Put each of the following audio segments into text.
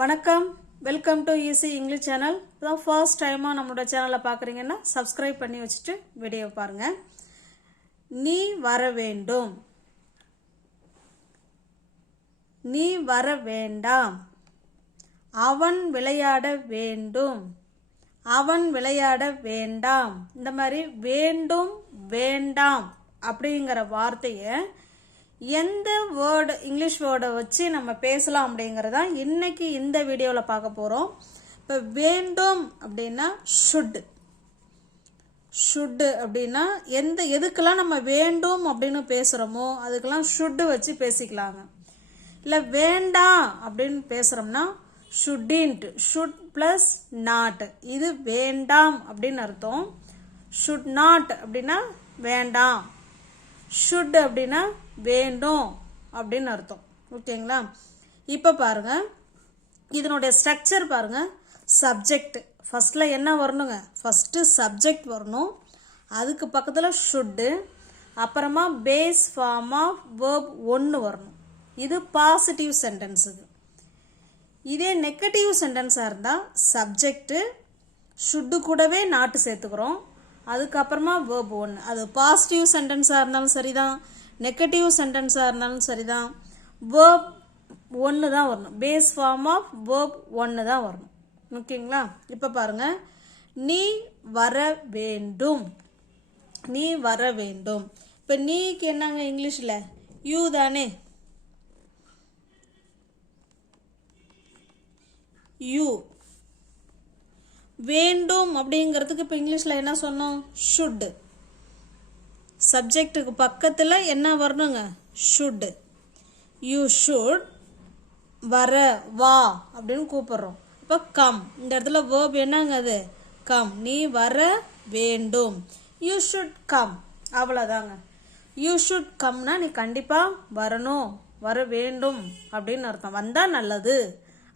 வணக்கம், welcome to easy English channel. இதான் first டைமாக நம்மளோட சேனலை பார்க்குறீங்கன்னா சப்ஸ்கிரைப் பண்ணி வச்சுட்டு வீடியோ பாருங்கள். நீ வர வேண்டும், நீ வர வேண்டாம், அவன் விளையாட வேண்டும், அவன் விளையாட வேண்டாம். இந்த மாதிரி வேண்டும் வேண்டாம் அப்படிங்கிற வார்த்தையை எந்த வேர்டு இங்கிலீஷ் வேர்டை வச்சு நம்ம பேசலாம் அப்படிங்கிறதா இன்னைக்கு இந்த வீடியோவில் பார்க்க போகிறோம். இப்போ வேண்டும் அப்படின்னா ஷுட்டு, ஷுட்டு அப்படின்னா எதுக்கெல்லாம் நம்ம வேண்டும் அப்படின்னு பேசுகிறோமோ அதுக்கெல்லாம் ஷுட்டு வச்சு பேசிக்கலாங்க. இல்லை வேண்டாம் அப்படின்னு பேசுகிறோம்னா ஷுட்டின்ட், ஷுட் ப்ளஸ் நாட், இது வேண்டாம் அப்படின்னு அர்த்தம். ஷுட் நாட் அப்படின்னா வேண்டாம், ஷுட் அப்படின்னா வேண்டும் அப்படின்னு அர்த்தம். ஓகேங்களா? இப்போ பாருங்க, இதனுடைய ஸ்ட்ரக்சர் பாருங்க. சப்ஜெக்ட் ஃபர்ஸ்ட்ல என்ன வரணுங்க? ஃபர்ஸ்ட் சப்ஜெக்ட் வரணும், அதுக்கு பக்கத்தில் ஷுட்டு, அப்புறமா பேஸ் ஃபார்ம் ஆஃப் வேர்ப் ஒன்று வரணும். இது பாசிட்டிவ் சென்டென்ஸுக்கு. இதே நெகட்டிவ் சென்டென்ஸாக இருந்தால் சப்ஜெக்டு ஷுட்டு கூடவே நாட்டு சேர்த்துக்கிறோம், அதுக்கப்புறமா வேர்ப் ஒன்று. அது பாசிட்டிவ் சென்டென்ஸாக இருந்தாலும் சரிதான், நெகட்டிவ் சென்டென்ஸாக இருந்தாலும் சரிதான், வேர்ப் ஒன்று தான் வரணும். பேஸ் ஃபார்ம் ஆஃப் வேர்ப் ஒன்று தான் வரணும். ஓகேங்களா? இப்போ பாருங்க, நீ வர வேண்டும், நீ வர வேண்டும். இப்போ நீக்கு என்னங்க இங்கிலீஷில்? யூ தானே, யூ. வேண்டும் அப்படிங்கிறதுக்கு இப்போ இங்கிலீஷில் என்ன சொன்னோம்? ஷுட். சப்ஜெக்டுக்கு பக்கத்தில் என்ன வரணுங்க? ஷுட். யூ ஷுட், வர வா அப்படின்னு கூப்பிடுறோம். இப்போ கம், இந்த இடத்துல வேர்ப் என்னங்க? அது கம். நீ வர வேண்டும், யூ ஷுட் கம். அவ்வளோதாங்க. யூ ஷுட் கம்னா நீ கண்டிப்பாக வரணும், வர வேண்டும் அப்படின்னு அர்த்தம். வந்தால் நல்லது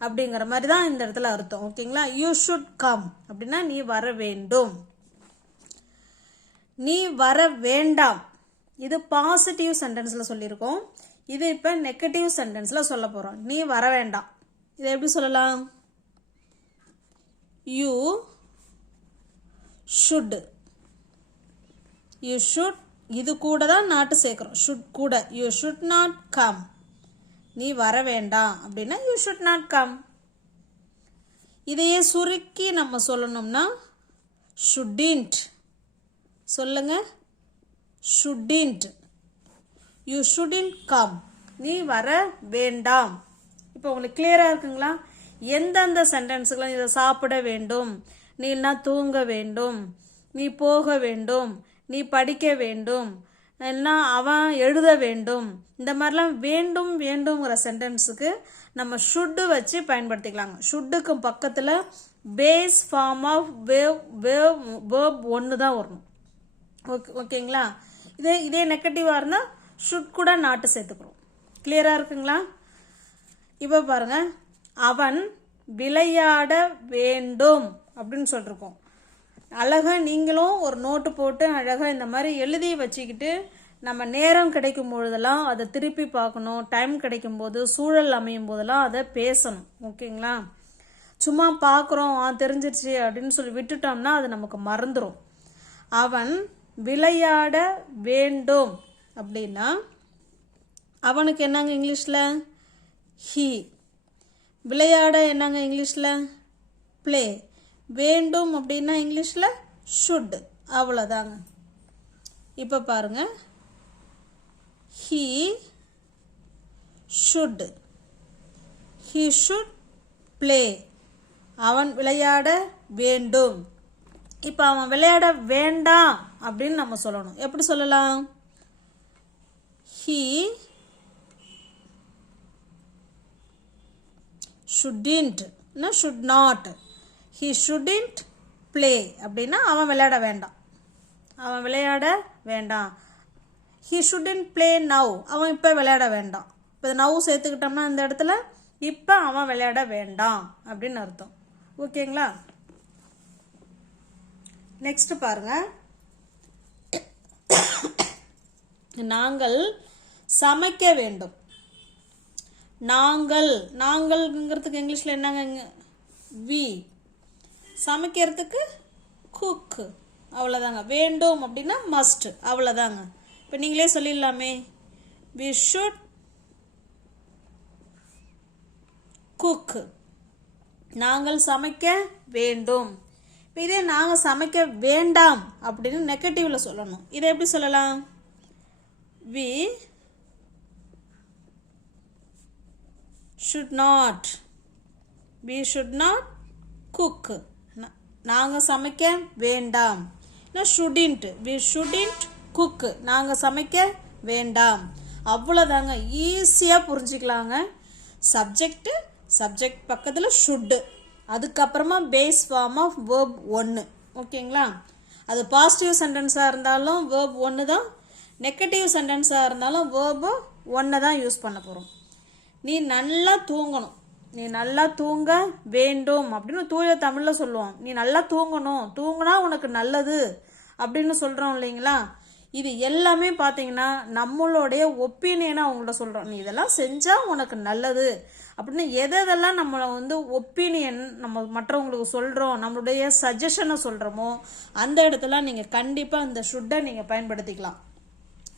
அப்படிங்கிற மாதிரி தான் இந்த இடத்துல அர்த்தம். ஓகேங்களா? யூ ஷுட் கம் அப்படின்னா நீ வர வேண்டும். நீ வர வேண்டாம், இது பாசிட்டிவ் சென்டென்ஸில் சொல்லியிருக்கோம். இது இப்போ நெகட்டிவ் சென்டென்ஸில் சொல்ல போகிறோம். நீ வர வேண்டாம், இதை எப்படி சொல்லலாம்? யூ ஷுட், யூ ஷுட், இது கூட தான் நாட்டு சேர்க்குறோம், ஷுட் கூட. யூ ஷுட் நாட் கம், நீ வர வேண்டாம் அப்படின்னா யூ ஷுட் நாட் கம். இதையே சுருக்கி நம்ம சொல்லணும்னா ஷுட்டின்ட். சொல்லுங்க, ஷுட்டின்ட். யூ ஷுட்டின்ட் கம், நீ வர வேண்டாம். இப்போ உங்களுக்கு கிளியராக இருக்குங்களா? எந்தெந்த சென்டென்ஸுக்கெல்லாம் இதை சாப்பிட வேண்டும், நீ என்ன தூங்க வேண்டும், நீ போக வேண்டும், நீ படிக்க வேண்டும், எல்லாம் அவன் எழுத வேண்டும், இந்த மாதிரிலாம் வேண்டும் வேண்டுங்கிற சென்டென்ஸுக்கு நம்ம ஷுட்டு வச்சு பயன்படுத்திக்கலாங்க. ஷுட்டுக்கு பக்கத்தில் பேஸ் ஃபார்ம் ஆஃப் வேர்ப் ஒன்று தான் வரணும். ஓகேங்களா? இதே நெகட்டிவாக இருந்தால் ஷுட் கூட நாட்டு சேர்த்துக்கிறோம். கிளியராக இருக்குங்களா? இப்போ பாருங்க, அவன் விளையாட வேண்டும் அப்படின்னு சொல்லிருக்கோம். அழகாக நீங்களும் ஒரு நோட்டு போட்டு அழகாக இந்த மாதிரி எழுதி வச்சுக்கிட்டு நம்ம நேரம் கிடைக்கும் பொழுதெல்லாம் அதை திருப்பி பார்க்கணும். டைம் கிடைக்கும் போது, சூழல் அமையும் போதெல்லாம் அதை பேசணும். ஓகேங்களா? சும்மா பார்க்குறோம் தெரிஞ்சிருச்சு அப்படின்னு சொல்லி விட்டுட்டோம்னா அது நமக்கு மறந்துடும். அவன் விளையாட வேண்டும் அப்படின்னா அவனுக்கு என்னங்க இங்கிலீஷில்? ஹீ. விளையாட என்னங்க இங்கிலீஷில்? ப்ளே. வேண்டும் அப்படின்னா இங்கிலீஷில் ஷுட். அவ்வளோதாங்க. இப்போ பாருங்க, he should, he should play. அவன் விளையாட வேண்டும். இப்போ அவன் விளையாட வேண்டாம் அப்படின்னு நம்ம சொல்லணும். எப்படி சொல்லலாம்? He shouldn't, should not. He shouldn't play அப்படின்னா அவன் விளையாட வேண்டாம், அவன் விளையாட வேண்டாம். ஹீ ஷுட்டின்ட் ப்ளே நவ், அவன் இப்போ விளையாட வேண்டாம். இப்போ நவ் சேர்த்துக்கிட்டோம்னா இந்த இடத்துல இப்போ அவன் விளையாட வேண்டாம் அப்படின்னு அர்த்தம். ஓகேங்களா? நெக்ஸ்ட் பாருங்க, நாங்கள் சமைக்க வேண்டும். நாங்கள், நாங்கள்ங்கிறதுக்கு இங்கிலீஷில் என்னங்க? வி. சமைக்கிறதுக்கு குக். அவ்வளோதாங்க. வேண்டும் அப்படின்னா மஸ்ட். அவ்வளோதாங்க. இப்போ நீங்களே சொல்லிடலாமே, வி ஷுட் குக். நாங்கள் சமைக்க வேண்டும். இப்போ இதே நாங்கள் சமைக்க வேண்டாம் அப்படின்னு நெகட்டிவில் சொல்லணும். இதை எப்படி சொல்லலாம்? We should not. We should not cook. நாங்கள் சமைக்க வேண்டாம். shouldn't. We shouldn't cook. நாங்கள் சமைக்க வேண்டாம். அவ்வளோதாங்க. ஈஸியாக புரிஞ்சுக்கலாங்க. சப்ஜெக்ட் பக்கத்தில் ஷுட்டு, அதுக்கப்புறமா பேஸ் ஃபார்ம் ஆஃப் வேர்ப் 1. ஓகேங்களா? அது பாசிட்டிவ் சென்டென்ஸாக இருந்தாலும் வேர்ப் 1 தான், நெகட்டிவ் சென்டென்ஸாக இருந்தாலும் வேர்பு 1 தான் யூஸ் பண்ண போகிறோம். நீ நல்லா தூங்கணும், நீ நல்லா தூங்க வேண்டும் அப்படின்னு தூய தமிழில் சொல்லுவோம். நீ நல்லா தூங்கணும், தூங்கினா உனக்கு நல்லது அப்படின்னு சொல்கிறோம் இல்லைங்களா? இது எல்லாமே பார்த்தீங்கன்னா நம்மளுடைய ஒப்பீனியனை அவங்கள்ட்ட சொல்கிறோம். நீ இதெல்லாம் செஞ்சால் உனக்கு நல்லது அப்படின்னு எதெல்லாம் நம்மளை ஒப்பீனியன் நம்ம மற்றவங்களுக்கு சொல்கிறோம், நம்மளுடைய சஜஷனை சொல்கிறோமோ அந்த இடத்துல நீங்கள் கண்டிப்பாக இந்த ஷுட்டை நீங்கள் பயன்படுத்திக்கலாம்.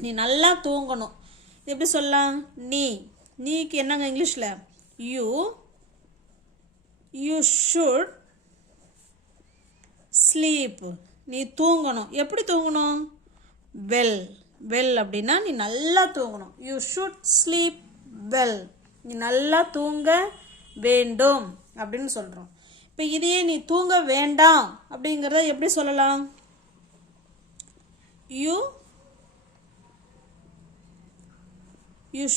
நீ நல்லா தூங்கணும். எப்படி சொல்லலாம்? நீக்கு என்னங்க இங்கிலீஷில்? You should sleep. நீ தூங்கணும். எப்படி தூங்கணும்? வெல் அப்படின்னா நீ நல்லா தூங்கணும். You should sleep well. நீ நல்லா தூங்க வேண்டும் அப்படின்னு சொல்கிறோம். இப்போ இதையே நீ தூங்க வேண்டாம் அப்படிங்கிறத எப்படி சொல்லலாம்? You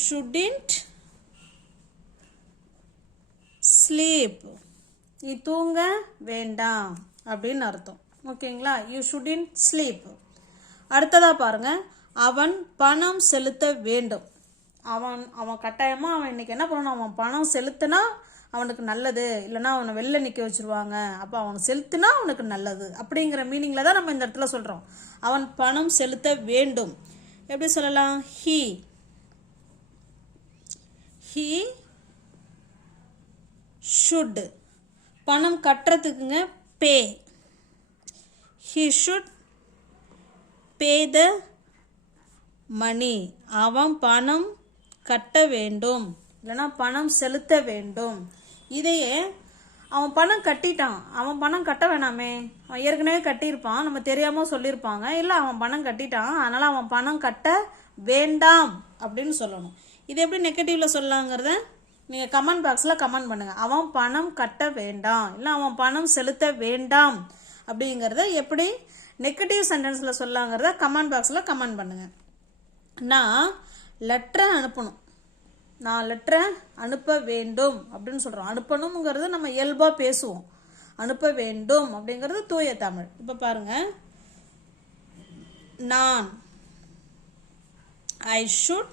shouldn't sleep. நீ தூங்க வேண்டாம் அப்படின்னு அர்த்தம். ஓகேங்களா? You shouldn't sleep. அடுத்ததாக பாருங்க, அவன் பணம் செலுத்த வேண்டும். அவன் கட்டாயமாக அவன் இன்னைக்கு என்ன பண்ணணும்? அவன் பணம் செலுத்தினா அவனுக்கு நல்லது, இல்லைனா அவனை வெளில நிற்க வச்சுருவாங்க, அப்போ அவனுக்கு செலுத்தினா அவனுக்கு நல்லது அப்படிங்கிற மீனிங்கில் தான் நம்ம இந்த இடத்துல சொல்கிறோம். அவன் பணம் செலுத்த வேண்டும். எப்படி சொல்லலாம்? He should. பணம் கட்டுறதுக்குங்க பே. ஹீ ஷுட் பே த மணி. அவன் பணம் கட்ட வேண்டும், இல்லைனா பணம் செலுத்த வேண்டும். இதையே அவன் பணம் கட்டிட்டான், அவன் பணம் கட்ட வேணாமே, அவன் ஏற்கனவே கட்டியிருப்பான், நம்ம தெரியாமல் சொல்லியிருப்பாங்க, இல்லை அவன் பணம் கட்டிட்டான் அதனால் அவன் பணம் கட்ட வேண்டாம் அப்படின்னு சொல்லணும். இது எப்படி நெகட்டிவில் சொல்லலாங்கிறத நீங்கள் கமெண்ட் பாக்ஸில் கமெண்ட் பண்ணுங்கள். அவன் பணம் கட்ட வேண்டாம், இல்லை அவன் பணம் செலுத்த வேண்டாம் அப்படிங்கிறத எப்படி நெகட்டிவ் சென்டென்ஸில் சொல்லாங்கிறத கமெண்ட் பாக்ஸில் கமெண்ட் பண்ணுங்கள். நான் லெட்டரை அனுப்பணும், நான் லெட்டரை அனுப்ப வேண்டும் அப்படின்னு சொல்கிறோம். அனுப்பணுங்கிறது நம்ம இயல்பாக பேசுவோம், அனுப்ப வேண்டும் அப்படிங்கிறது தூய தமிழ். இப்போ பாருங்கள், நான் ஐ ஷுட்.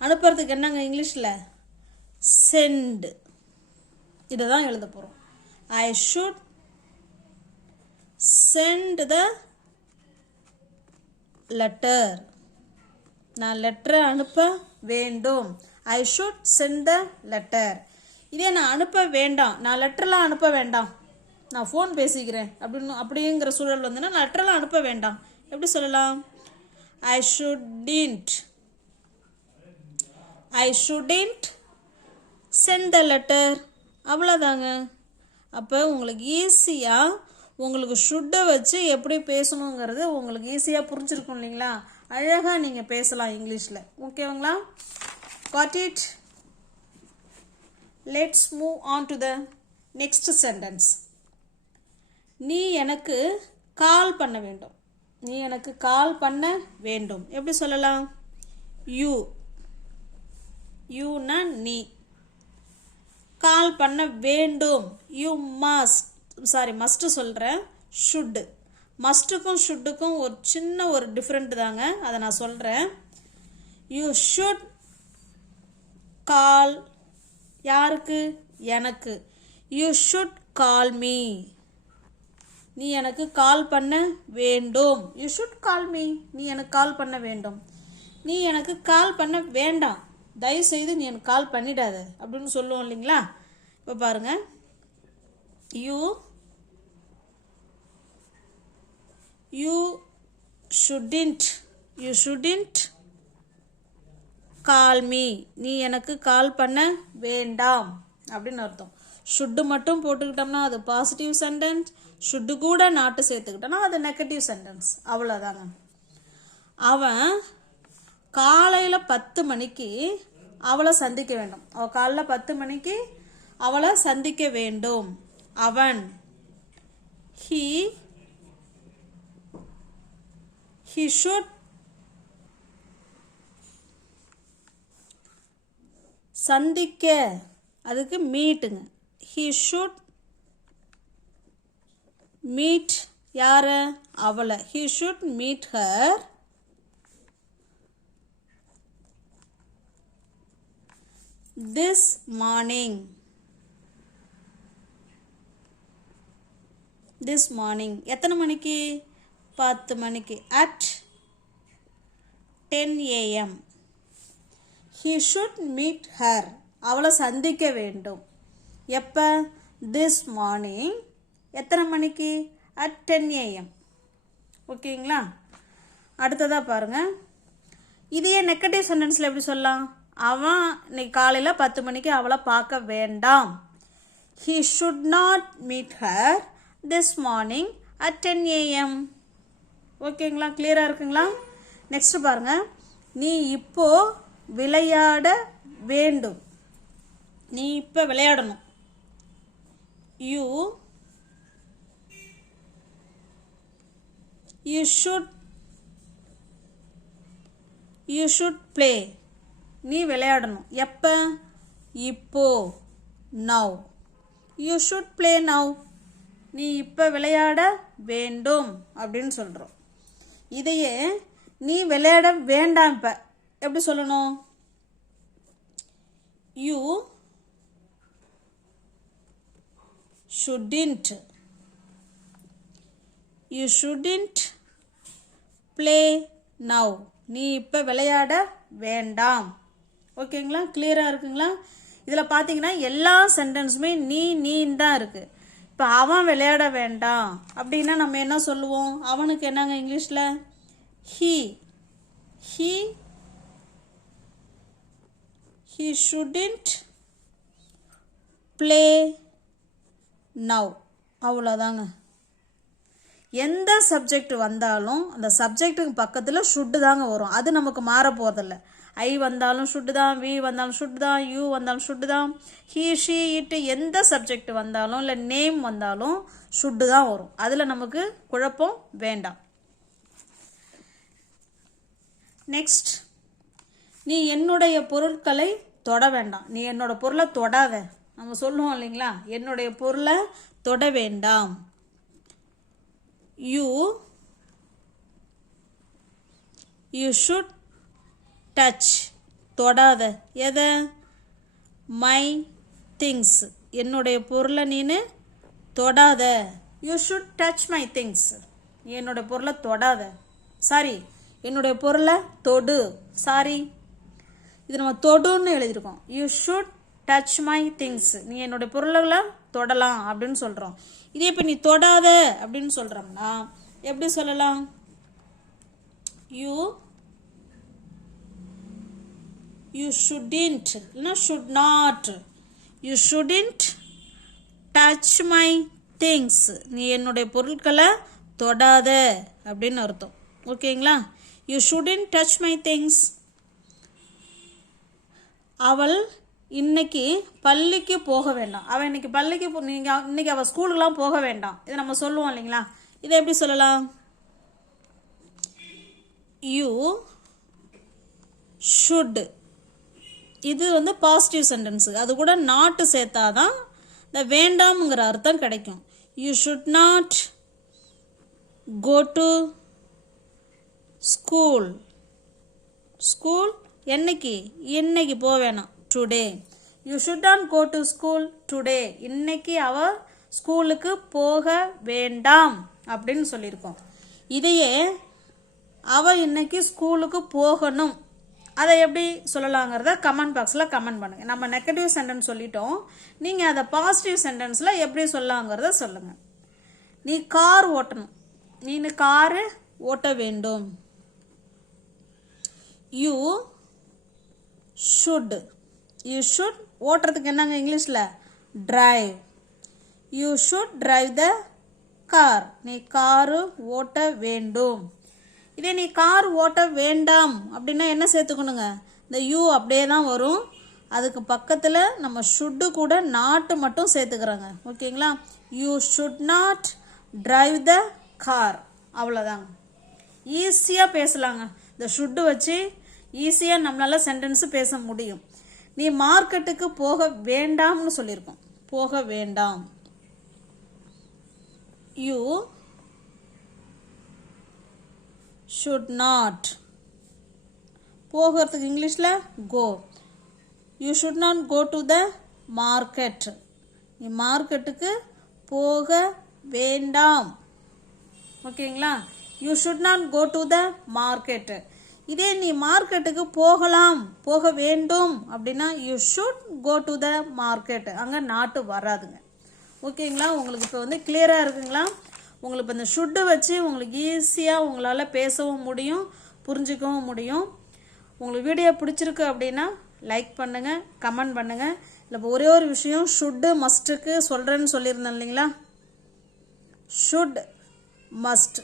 அனுப்புறதுக்கு என்னங்க இங்கிலீஷில்? சென்ட். இதை தான் எழுத போகிறோம். I should send the letter. நான் லெட்டரை அனுப்ப வேண்டும். I should send the letter. இதே நான் அனுப்ப வேண்டாம், நான் லெட்டர்லாம் அனுப்ப வேண்டாம், நான் ஃபோன் பேசிக்கிறேன் அப்படிங்கிற சூழல் நான் லெட்டர்லாம் அனுப்ப வேண்டாம். எப்படி சொல்லலாம்? I shouldn't send the letter. அவ்வளோதாங்க. அப்போ உங்களுக்கு ஈஸியாக உங்களுக்கு ஷுட்டை வச்சு எப்படி பேசணுங்கிறது உங்களுக்கு ஈஸியாக புரிஞ்சிருக்கும் இல்லைங்களா? அழகாக நீங்கள் பேசலாம் இங்கிலீஷில். ஓகேங்களா? Got it? Let's move on to the next sentence. நீ எனக்கு கால் பண்ண வேண்டும். நீ எனக்கு கால் பண்ண வேண்டும். எப்படி சொல்லலாம்? யூனா நீ. கால் பண்ண வேண்டும். யூ மஸ்ட் சொல்கிறேன். ஷுட்டு. மஸ்ட்டுக்கும் ஷுட்டுக்கும் ஒரு சின்ன ஒரு டிஃப்ரெண்ட் தாங்க, அதை நான் சொல்கிறேன். யூ ஷுட் கால். யாருக்கு? எனக்கு. You should call me. நீ எனக்கு கால் பண்ண வேண்டும். You should call me. நீ எனக்கு கால் பண்ண வேண்டும். நீ எனக்கு கால் பண்ண வேண்டாம். தயவுசெய்து நீ எனக்கு கால் பண்ணிடாத அப்படின்னு சொல்லுவோம் இல்லைங்களா. இப்போ பாருங்கள், யூ ஷுடின்ட் கால் மீ, நீ எனக்கு கால் பண்ண வேண்டாம் அப்படின்னு அர்த்தம். ஷுட்டு மட்டும் போட்டுக்கிட்டோம்னா அது பாசிட்டிவ் சென்டென்ஸ், ஷுட்டு கூட நாட்டு சேர்த்துக்கிட்டோம்னா அது நெகட்டிவ் சென்டென்ஸ். அவ்வளோதாங்க. அவன் காலையில் 10 மணிக்கு அவளை சந்திக்க வேண்டும். அவள் காலையில் 10 மணிக்கு அவளை சந்திக்க வேண்டும். அவன் he should சந்திக்க, அதுக்கு மீட்டுங்க. he should meet யார, அவளை. he should meet her this morning. எத்தனை மணிக்கு? 10 மணிக்கு. at 10 AM. he should meet her, அவளை சந்திக்க வேண்டும். எப்போ? this morning. எத்தனை மணிக்கு? at 10 AM. ஓகேங்களா. அடுத்ததாக பாருங்கள், இதையே நெகட்டிவ் சென்டென்ஸில் எப்படி சொல்லலாம்? அவன் இன்னைக்கு காலையில் 10 மணிக்கு அவளை பார்க்க வேண்டாம். he should not meet her this morning at 10 AM. ஓகேங்களா, கிளியராக இருக்குங்களா? நெக்ஸ்ட் பாருங்கள், நீ இப்போ விளையாட வேண்டும். நீ இப்போ விளையாடணும். யூ ஷுட் ப்ளே, நீ விளையாடணும். எப்போ? இப்போ, now. You should play now, நீ இப்போ விளையாட வேண்டும் அப்படின்னு சொல்கிறோம். இதையே நீ விளையாட வேண்டாம் இப்போ எப்படி சொல்லணும்? யூ ஷுடின்ட் ப்ளே நவ், நீ இப்போ விளையாட வேண்டாம். ஓகேங்களா, கிளியராக இருக்குங்களா? இதில் பார்த்தீங்கன்னா எல்லா சென்டென்ஸுமே நீன்னு தான் இருக்குது. இப்போ அவன் விளையாட வேண்டாம் அப்படின்னா நம்ம என்ன சொல்லுவோம்? அவனுக்கு என்னங்க இங்கிலீஷில்? he shouldn't play now. அவ்வளோதாங்க. எந்த சப்ஜெக்ட் வந்தாலும் அந்த சப்ஜெக்ட்டுக்கு பக்கத்தில் ஷுட்டு தாங்க வரும். அது நமக்கு மாற போகிறதில்ல. ஐ வந்தாலும் ஷுட்டு தான், வி வந்தாலும் ஷுட்டு தான், யூ வந்தாலும் ஷுட்டு தான், ஹீ ஷீ இட்டு எந்த சப்ஜெக்ட் வந்தாலும் இல்லை நேம் வந்தாலும் ஷுட்டு தான் வரும். அதில் நமக்கு குழப்பம் வேண்டாம். நெக்ஸ்ட், நீ என்னுடைய பொருட்களை தொட வேண்டாம். நீ என்னோட பொருளை தொடாத. நம்ம சொல்லுவோம் இல்லைங்களா, என்னுடைய பொருளை தொட வேண்டாம். யூ ஷுட் டச், தொடாத. எதை? மை திங்ஸ், என்னுடைய பொருளை நீனு தொடாத. You should touch my things, நீ என்னுடைய பொருளை தொடாத. சாரி, என்னுடைய பொருளை தொடு. சாரி, இது நம்ம தொடுன்னு எழுதியிருக்கோம். You should touch my things, நீ என்னுடைய பொருளை தொடலாம் அப்படின்னு சொல்கிறோம். இதே இப்போ நீ தொடாத அப்படின்னு சொல்கிறோம்னா எப்படி சொல்லலாம்? யூ ஷுடின்ட் இல்லைன்னா should not. You shouldn't touch my things, நீ என்னுடைய பொருட்களை தொடாத அப்படின்னு அர்த்தம். ஓகேங்களா? You shouldn't touch my things. அவள் இன்னைக்கு பள்ளிக்கு போக வேண்டாம். அவள் இன்னைக்கு பள்ளிக்கு இன்னைக்கு அவள் ஸ்கூலுக்குலாம் போக வேண்டாம். இதை நம்ம சொல்லுவோம் இல்லைங்களா? இதை எப்படி சொல்லலாம்? யூ ஷுட், இது வந்து பாசிட்டிவ் சென்டென்ஸு. அது கூட நாட்டு சேர்த்தாதான் இந்த வேண்டாம்ங்கிற அர்த்தம் கிடைக்கும். You should not go to school. இன்னைக்கு போக வேணாம். Today. You should not go to school today. இன்னைக்கு அவ ஸ்கூலுக்கு போக வேண்டாம் அப்படின்னு சொல்லியிருக்கோம். இதையே அவ இன்னைக்கு ஸ்கூலுக்கு போகணும் அதை எப்படி சொல்லலாங்கிறத கமெண்ட் பாக்ஸில் கமெண்ட் பண்ணுங்கள். நம்ம நெகட்டிவ் சென்டென்ஸ் சொல்லிட்டோம், நீங்கள் அதை பாசிட்டிவ் சென்டென்ஸில் எப்படி சொல்லலாங்கிறத சொல்லுங்கள். நீ கார் ஓட்டணும், நீ காரு ஓட்ட வேண்டும். யூ ஷுட், யூ ஷுட் ஓட்டுறதுக்கு என்னங்க இங்கிலீஷில் drive. You should drive the car, நீ காரு ஓட்ட வேண்டும். இதே நீ கார் ஓட்ட வேண்டாம் அப்படின்னா என்ன சேர்த்துக்கணுங்க, இந்த யூ அப்படியே தான் வரும், அதுக்கு பக்கத்தில் நம்ம ஷுட்டு கூட நாட்டு மட்டும் சேர்த்துக்கிறோங்க. ஓகேங்களா, you should not drive the car, அவ்வளோதாங்க. ஈஸியாக பேசலாங்க, இந்த ஷுட்டு வச்சு ஈஸியாக நம்மளால் சென்டென்ஸு பேச முடியும். நீ மார்க்கெட்டுக்கு போக வேண்டாம்னு சொல்லியிருக்கோம், போக வேண்டாம். யூ should not, போகிறதுக்கு இங்கிலீஷில் go. You should not go to the market, நீ மார்க்கெட்டுக்கு போக வேண்டாம். ஓகேங்களா, you should not go to the market. இதே நீ மார்க்கெட்டுக்கு போகலாம் போக வேண்டும் அப்படின்னா you should go to the market, அங்கே நாட்டு வராதுங்க. ஓகேங்களா, உங்களுக்கு இப்போ வந்து கிளியராக இருக்குங்களா? உங்களுக்கு இப்போ இந்த ஷுட்டு வச்சு உங்களுக்கு ஈஸியாக உங்களால் பேசவும் முடியும், புரிஞ்சிக்கவும் முடியும். உங்களுக்கு வீடியோ பிடிச்சிருக்கு அப்படின்னா லைக் பண்ணுங்கள், கமெண்ட் பண்ணுங்கள். இல்லை இப்போ ஒரே ஒரு விஷயம், ஷுட்டு மஸ்ட்டுக்கு சொல்கிறேன்னு சொல்லியிருந்தேன் இல்லைங்களா, ஷுட் மஸ்ட்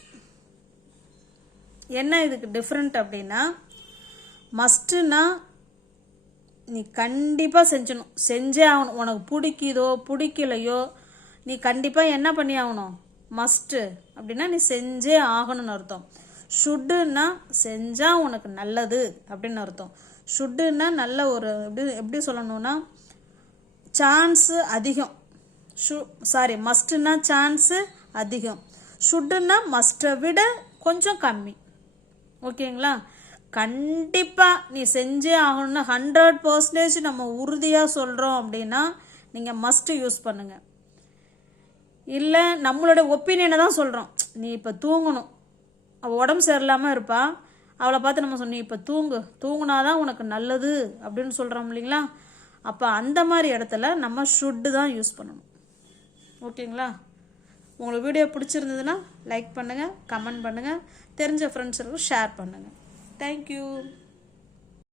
என்ன இதுக்கு டிஃப்ரெண்ட் அப்படின்னா, மஸ்ட்டுன்னா நீ கண்டிப்பாக செஞ்சணும், செஞ்சே ஆகணும். உனக்கு பிடிக்குதோ பிடிக்கலையோ நீ கண்டிப்பாக என்ன பண்ணி ஆகணும், மஸ்ட்டு அப்படின்னா நீ செஞ்சே ஆகணும்னு அர்த்தம். ஷுட்டுன்னா செஞ்சால் உனக்கு நல்லது அப்படின்னு அர்த்தம். ஷுட்டுன்னா நல்ல ஒரு எப்படி சொல்லணும்னா சான்ஸு அதிகம். மஸ்ட்டுன்னா சான்ஸு அதிகம், ஷுட்டுன்னா மஸ்ட்டை விட கொஞ்சம் கம்மி. ஓகேங்களா, கண்டிப்பாக நீ செஞ்சே ஆகணும்னா 100% நம்ம உறுதியாக சொல்கிறோம் அப்படின்னா நீங்கள் மஸ்ட்டு யூஸ் பண்ணுங்கள். இல்லை நம்மளோட ஒப்பீனியனை தான் சொல்கிறோம், நீ இப்போ தூங்கணும், அவள் உடம்பு சரியில்லாமல் இருப்பா, அவளை பார்த்து நம்ம சொன்னோம் இப்போ தூங்குனாதான் உனக்கு நல்லது அப்படின்னு சொல்கிறோம் இல்லைங்களா, அப்போ அந்த மாதிரி இடத்துல நம்ம ஷுட்டு தான் யூஸ் பண்ணணும். ஓகேங்களா, உங்களுக்கு வீடியோ பிடிச்சிருந்ததுன்னா லைக் பண்ணுங்கள், கமெண்ட் பண்ணுங்கள், தெரிஞ்ச ஃப்ரெண்ட்ஸுக்கு ஷேர் பண்ணுங்கள். தேங்க்யூ.